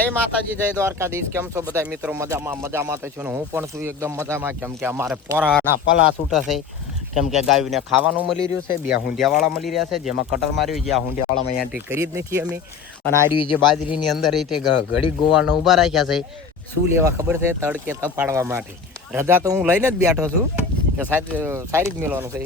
જય માતાજી, જય દ્વારકાધીશ. કેમ છો બધા મિત્રો? મજામાં મજામાં તો છું હું પણ છું એકદમ મજામાં. કેમ અમારે પોરાના પલા છૂટા કેમ કે ગાયોને ખાવાનું મળી રહ્યું છે, બે હુંડિયાવાળા મળી રહ્યા છે, જેમાં કટર માર્યું જ્યાં હુંડિયાવાળામાં એન્ટ્રી કરી જ નથી અમે. અને આ રહ્યું જે બાજરીની અંદર રીતે ઘડી ગોવાળને ઊભા રાખ્યા છે. શું લેવા ખબર છે? તડકે તપાડવા માટે. રજા તો હું લઈને જ બેઠો છું, કે સાહેબ સારી જ મેળવાનું છે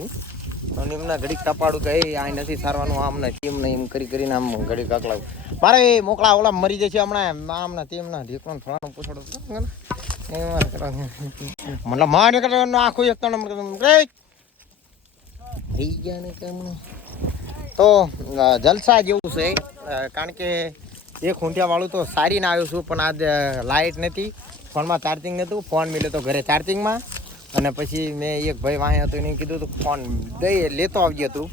એમના ઘડીક ટપાડું કે, એ, આ નથી સારવાનું આમ ને તેમ ને એમ કરી કરીને આમ ઘડીક અકલાવું મારે એ મોકળા ઓલા મરી જશે હમણાં આમ ને તેમ ના ઢીકણો ફળાનો પૂછડો મતલબ માને કરે આખું એક ત્રણ થઈ ગયા ને કેમ તો જલસા જેવું છે કારણ કે એક ખૂંટિયાવાળું તો સારી ને આવ્યું છું, પણ આજ લાઇટ નથી ફોનમાં ચાર્જિંગ નહોતું, ફોન મિલ્યો તો ઘરે ચાર્જિંગમાં અને પછી મેં એક ભાઈ વાંહે હતો એને કીધું હતું ફોન દઈ લેતો આવજે તું.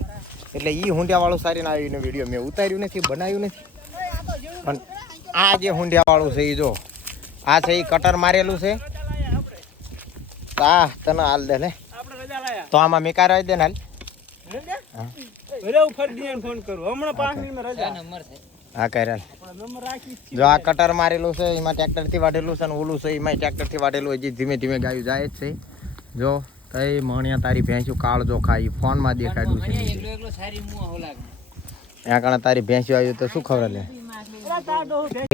એટલે એ હુંડિયાવાળું સારી આવીને આવ્યું વીડિયો મેં ઉતાર્યું નથી બનાવ્યું નથી. પણ આ જે હુંડિયાવાળું છે એ જો આ છે એ કટર મારેલું છે. આ તને હાલ દે લે આપણે રજા લાયા. તો આમાં મેં કાઢી દે ને હાલ. હા. અરે હું ફરી દિયાને ફોન કરું. હમણાં પાંચ મિનિટમાં રજા. હા કર્યા આપણે નંબર રાખી જ જો આ કટર મારેલું છે એમાં ટ્રેક્ટરથી વાઢેલું છે અને ઓલું છે એમાં ટ્રેક્ટરથી વાઢેલું હજી ધીમે ધીમે ગાયું જાય જ છે. જો કઈ મણિયા તારી ભેંસ્યું કાળ જો ખાઈ ફોનમાં દેખાડ્યું છે. ત્યાં કારણે તારી ભેંસ્યું આવ્યું તો શું ખબર લે?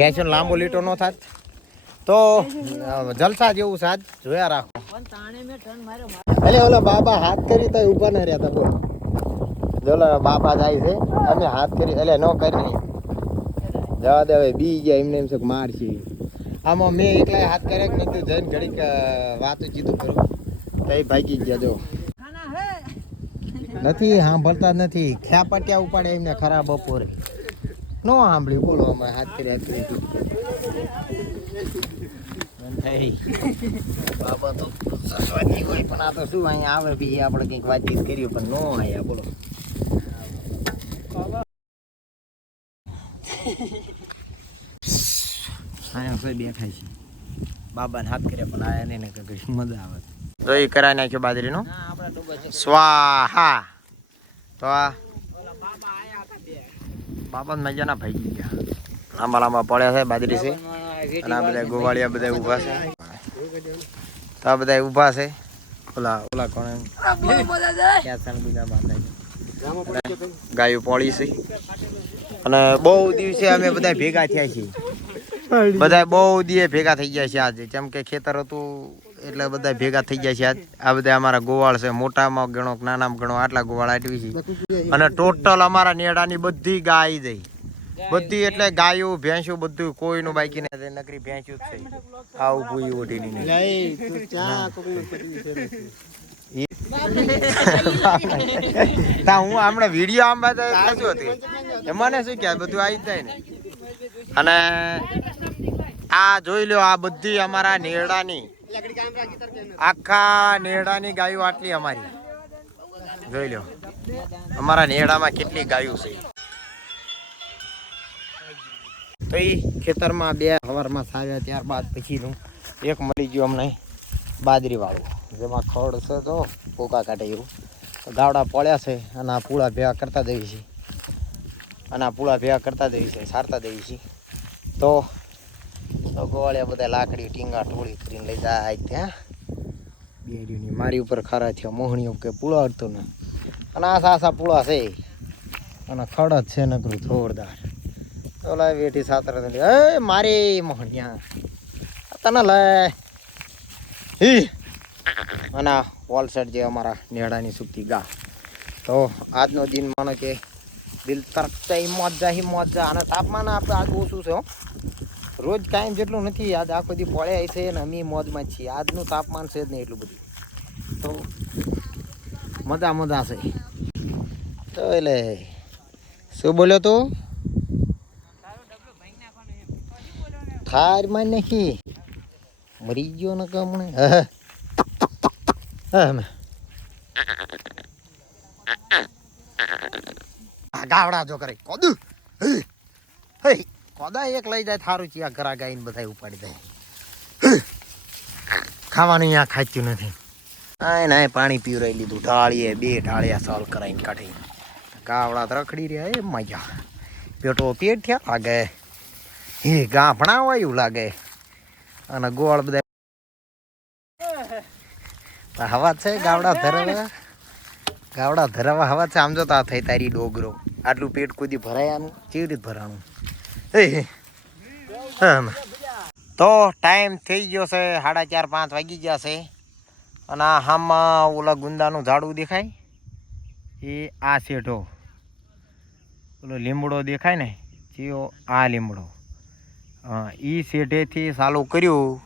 ભેંસ્યું લાંબો લીટો ન થાત. તો જલસા જેવું સાજ જોયા રાખો. અરે ઓલા બાબા હાથ કરી તો ઊભા ન રહ્યા તા બોલ. જો બાબા જાય છે અમે હાથ કરી એટલે ન કરી જવા દે હવે બી ગયા એમને એમ છે મારશે. આમાં મેં એકલા હાથ કર્યા કે નથી જઈને ઘડીક વાતું ચીતું કરું. તો ભાગી ગયા જો. નથી સાંભળતા નથી નથી. ખ્યાપટ્યા ઉપાડે એમને ખરા બપોરે. નો સાંભળ્યું બોલો અમે હાથ કરી હાથ કરી બાબા તો સસવાની હોય પણ આ તો શું અહીંયા આવે બીજી આપણે કંઈક વાતચીત કરી પણ નો આયા બોલો. અહીંયા બેઠા છે. બાબાને હાથ કર્યા પણ આયા ને કઈ મજા આવે. તો એ કરાવી નાખ્યો બાજરીનો. સ્વાહા. તો આ બાબા મજાના ભાઈ ગયા. લાંબા લાંબા પડ્યા છે બાજરી છે. અને આ બધા ગોવાળિયા બધા ઊભા છે. તો આ બધા ઊભા છે. ઓલા ઓલા કોણ. ગાયો પોળી છે. અને બહુ દિવસે અમે બધા ભેગા થયા છીએ. બધા બહુ દિવસે ભેગા થઈ ગયા છે આજે. કેમ કે ખેતર હતું એટલે બધા ભેગા થઈ ગયા છે આ બધા અમારા ગોવાળ છે. મોટામાં ગણો નાનામાં ગણો આટલા ગોવાળ આટવી છે. અને ટોટલ અમારા નેડાની બધી ગાય જઈ બધી એટલે ગાયો, ભેંસું બધું કોઈનું બાકી નથી. નકરી ભેંસું જ થઈ આવું ભૂઈ ઓઢીની તા હું હમણાં વીડિયો આમ બધા હતી. મને શું કહેવાય? બધું આવી જાય ને. અને આ જોઈ લો આ બધી અમારા નેરડાની આખા નેડાની ગાયો આટલી અમારી. જોઈ લો અમારા નેડામાં કેટલી ગાયો છે. તો એ ખેતરમાં બે હવારમાં સાવ્યા ત્યારબાદ પછીનું એક મળી ગયું અમને બાજરીવાળું. જેમાં ખડ છે તો પોકા કાઢે એવું. ગાવડા પડ્યા છે અને આ પૂળા ભેગા કરતા દેવી છે. અને આ પૂળા ભેગા કરતા દેવી છે, સારતા દેવી છે. તો તો ગોવાળિયા બધા લાકડી, ટીંગા, ટોળી કરીને લઈ જાય ત્યાં. બેડીઓની મારી ઉપર ખરા થયા, મોહણીઓ કે પૂળા અડતો ને. અને આ સાસા પૂળા છે. અને ખડ જ છે નકરું જોરદાર. ઓલા બેઠી સાતર નથી એ મારી મોહણિયા તને લે. હી. અને વોલસેટ જે અમારા નેડાની સુકતી ગા. તો આજનો દિન માનો કે દિલ તરફતા મોજા હી મોજા અને તાપમાન આપણે આજ ઓછું છે રોજ કાયમ જેટલું નથી, આજ આખો દી પડ્યા છે અને અમે મોજમાં છીએ. આજનું તાપમાન છે જ નહીં એટલું બધું. તો મજા મજા છે. તો એટલે, શું બોલ્યો તું? થારમાં નહીં. મરી ગયો ને કમણે ગાવડા જો કરે. કોદુ. હે હે. કોદા એક લઈ જાય, થારું ચિયા ઘરા ગાઈને બધા ઉપાડી જાય ખાવાનું અહીંયા ખાચ્યું નથી. આ ના પાણી પીવરાઈ લીધું, ઢાળીએ, બે ઢાળિયા સોલ કરાવીને કાઢી. ગાવડા રખડી રહ્યા, એ મજા. પેટો પેટ થયા લાગે. ગાભણા હોય એવું લાગે. અને ગોળ બધા હવા છે ગાવડા ધરાવા. ગાવડા ધરાવા હવા છે, આમ જો તો આ થઈ તારી ડોગરો. આટલું પેટ કૂદી ભરાયાનું કેવી રીતે ભરાણું. તો ટાઈમ થઈ ગયો છે, સાડા ચાર પાંચ વાગી ગયા છે. અને આ હામાં ઓલા ગુંદાનું ઝાડું દેખાય? એ આ શેઠો ઓલો લીમડો દેખાય ને? જેઓ આ લીમડો. એ શેઠેથી ચાલુ કર્યું.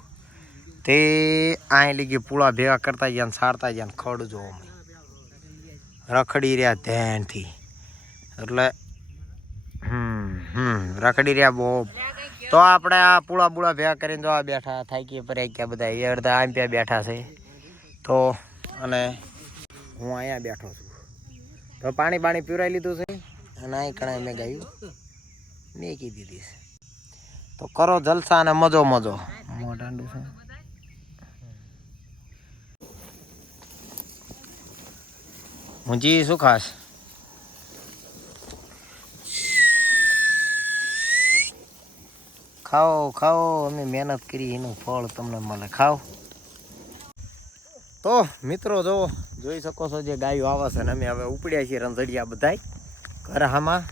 તે આ લીગી પૂળા ભેગા કરતા ગયા ને સારતા ગયા ને ખડ જોવા રખડી રહ્યા ધ્યાનથી. એટલે હમ રખડી રહ્યા બહુ. તો આપણે આ પૂળા બુળા ભેગા કરીને જો આ બેઠા થાકી પર ગયા બધા એ અડધા આમ ત્યાં બેઠા છે. તો અને હું અહીંયા બેઠો છું. તો પાણી પાણી પીવરાઈ લીધું છે અને અહીં કણાય મેં ગાયું. મેકી દીધી છે. તો કરો જલસા અને મજો મજો. મોઢાંડું છે. મુંજી શું ખાસ? ખાઓ ખાઓ, અમે મહેનત કરી, એનું ફળ તમને મળે. ખાઓ. તો, મિત્રો, જો, જોઈ શકો છો જે ગાયો આવે છે ને, અમે હવે ઉપડ્યા છીએ રંધડિયા બધાય ઘર હામાં.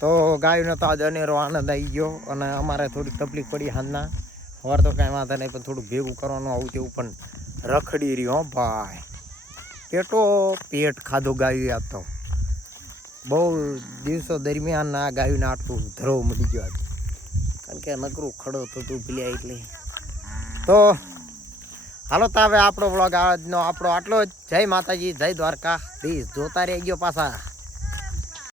તો ગાયોને તો આજ અનેરો આનંદ આવી ગયો અને અમારે થોડીક તકલીફ પડી હાલના. વાર તો કાંઈ વાંધો નહીં, પણ થોડું ભેગું કરવાનું આવું તેવું પણ રખડી રહ્યો ભાઈ. પેટો પેટ ખાધો ગાયું આ તો. બહુ દિવસો દરમિયાન આ ગાયુંને આટલું ધરો મળી ગયો આજે. કારણ કે નકરું ખડો થતું પીલ્યા એટલે તો હાલો તો હવે આપણો બ્લોગ આજનો આપણો આટલો જ. જય માતાજી, જય દ્વારકા. પ્લીઝ જોતા રહી ગયો પાછા.